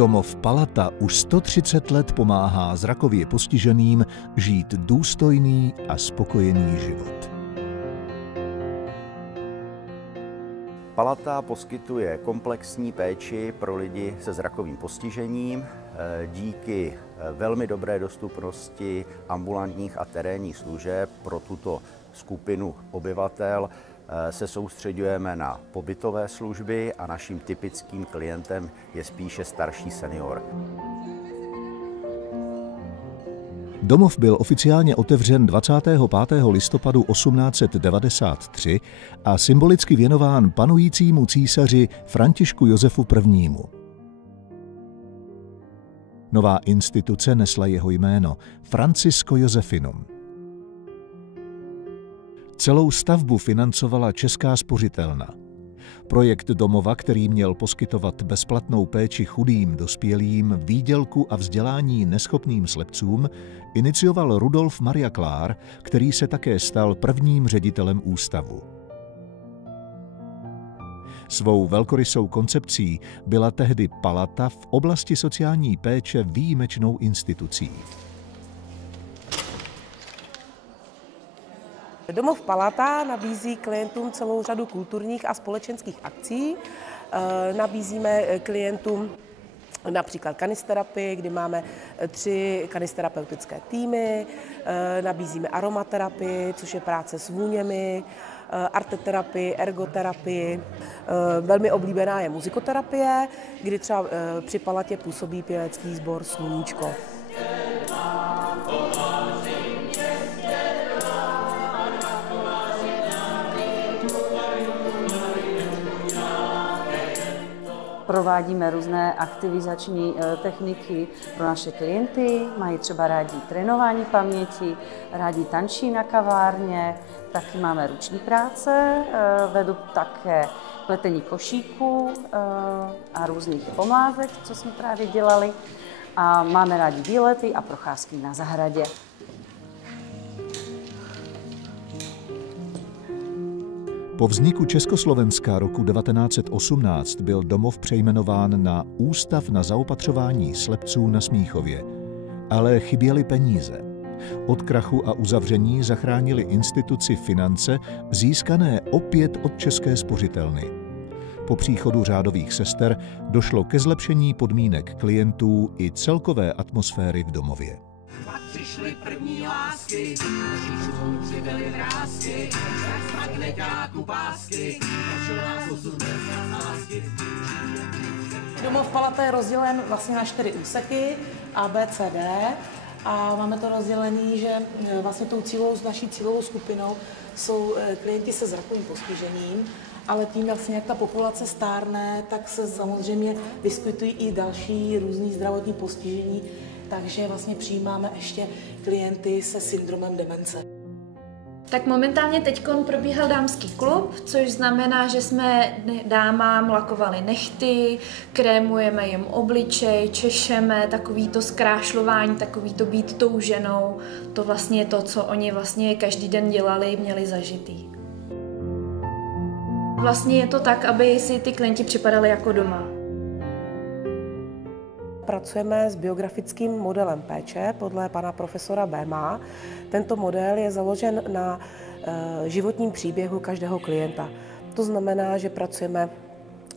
Domov Palata už 130 let pomáhá zrakově postiženým žít důstojný a spokojený život. Palata poskytuje komplexní péči pro lidi se zrakovým postižením. Díky velmi dobré dostupnosti ambulantních a terénních služeb pro tuto skupinu obyvatel se soustředujeme na pobytové služby a naším typickým klientem je spíše starší senior. Domov byl oficiálně otevřen 25. listopadu 1893 a symbolicky věnován panujícímu císaři Františku Josefu I. Nová instituce nesla jeho jméno Francisco Josefinum. Celou stavbu financovala Česká spořitelna. Projekt domova, který měl poskytovat bezplatnou péči chudým, dospělým, výdělku a vzdělání neschopným slepcům, inicioval Rudolf Maria Klár, který se také stal prvním ředitelem ústavu. Svou velkorysou koncepcí byla tehdy Palata v oblasti sociální péče výjimečnou institucí. Domov Palata nabízí klientům celou řadu kulturních a společenských akcí. Nabízíme klientům například kanisterapii, kdy máme 3 kanisterapeutické týmy, nabízíme aromaterapii, což je práce s vůněmi, arteterapii, ergoterapii. Velmi oblíbená je muzikoterapie, kdy třeba při Palatě působí pěvecký sbor Sluníčko. Provádíme různé aktivizační techniky pro naše klienty, mají třeba rádi trénování paměti, rádi tančí na kavárně, taky máme ruční práce, vedu také pletení košíků a různých pomázek, co jsme právě dělali, a máme rádi výlety a procházky na zahradě. Po vzniku Československa roku 1918 byl domov přejmenován na Ústav na zaopatřování slepců na Smíchově. Ale chyběly peníze. Od krachu a uzavření zachránili instituci finance získané opět od České spořitelny. Po příchodu řádových sester došlo ke zlepšení podmínek klientů i celkové atmosféry v domově. Pak přišly první lásky, říšou přibyly vrásky, tak z magneťáku pásky, našel nás osud bez lásky. Domov Palata je rozdělen vlastně na 4 úseky A, B, C, D a máme to rozdělený, že vlastně naší cílovou skupinou jsou klienti se zrakovým postižením, ale tím vlastně, jak ta populace stárne, tak se samozřejmě vyskytují i další různý zdravotní postižení, takže vlastně přijímáme ještě klienty se syndromem demence. Tak momentálně teďkon probíhal dámský klub, což znamená, že jsme dámám lakovali nehty, krémujeme jim obličej, češeme, takový to zkrášlování, takový to být tou ženou, to vlastně je to, co oni vlastně každý den dělali, měli zažitý. Vlastně je to tak, aby si ty klienti připadali jako doma. Pracujeme s biografickým modelem péče podle pana profesora Béma. Tento model je založen na životním příběhu každého klienta. To znamená, že pracujeme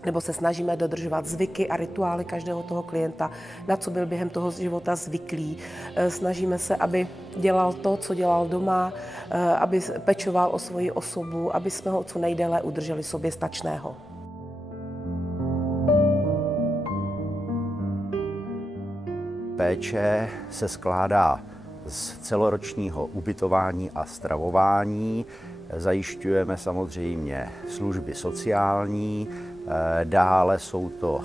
nebo se snažíme dodržovat zvyky a rituály každého toho klienta, na co byl během toho života zvyklý. Snažíme se, aby dělal to, co dělal doma, aby pečoval o svoji osobu, aby jsme ho co nejdéle udrželi soběstačného. Péče se skládá z celoročního ubytování a stravování. Zajišťujeme samozřejmě služby sociální, dále jsou to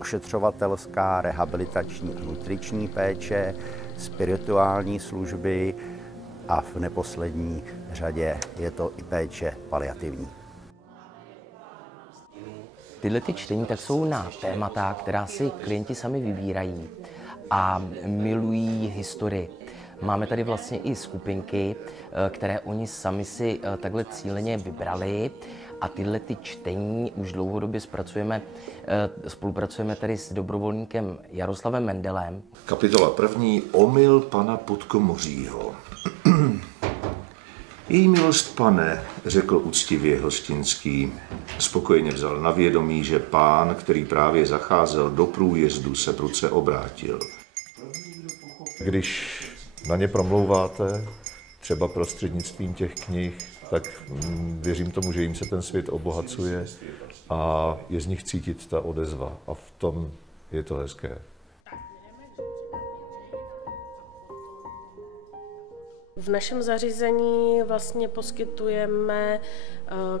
ošetřovatelská, rehabilitační a nutriční péče, spirituální služby a v neposlední řadě je to i péče paliativní. Tyhle čtení tak jsou na témata, která si klienti sami vybírají a milují historii. Máme tady vlastně i skupinky, které oni sami si takhle cíleně vybrali A tyhle ty čtení už dlouhodobě spolupracujeme tady s dobrovolníkem Jaroslavem Mendelem. Kapitola 1. Omyl pana Podkomořího. Její milost, pane, řekl úctivě Hostinský. Spokojeně vzal na vědomí, že pán, který právě zacházel do průjezdu, se prudce obrátil. Když na ně promlouváte, třeba prostřednictvím těch knih, tak věřím tomu, že jim se ten svět obohacuje a je z nich cítit ta odezva. A v tom je to hezké. V našem zařízení vlastně poskytujeme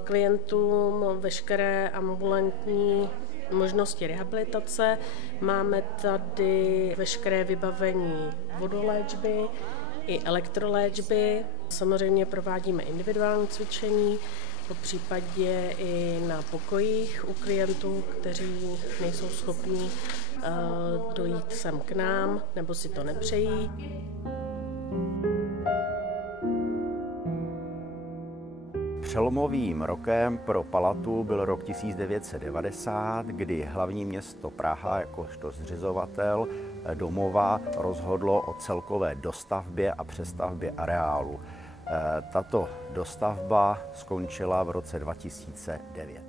klientům veškeré ambulantní možnosti rehabilitace. Máme tady veškeré vybavení vodoléčby i elektroléčby. Samozřejmě provádíme individuální cvičení, popřípadě i na pokojích u klientů, kteří nejsou schopní dojít sem k nám nebo si to nepřejí. Přelomovým rokem pro Palatu byl rok 1990, kdy hlavní město Praha jakožto zřizovatel domova rozhodlo o celkové dostavbě a přestavbě areálu. Tato dostavba skončila v roce 2009.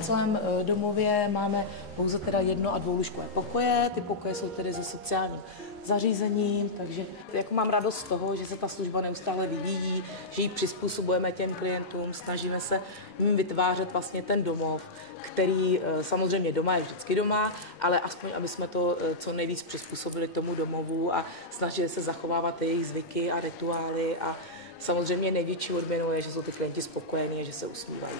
V celém domově máme pouze teda 1- a 2lůžkové pokoje. Ty pokoje jsou tedy se sociálním zařízením, takže jako mám radost z toho, že se ta služba neustále vyvíjí, že ji přizpůsobujeme těm klientům, snažíme se jim vytvářet vlastně ten domov, který samozřejmě doma je vždycky doma, ale aspoň, aby jsme to co nejvíc přizpůsobili tomu domovu a snažili se zachovávat jejich zvyky a rituály a samozřejmě největší odměnou je, že jsou ty klienti spokojení a že se usmívají.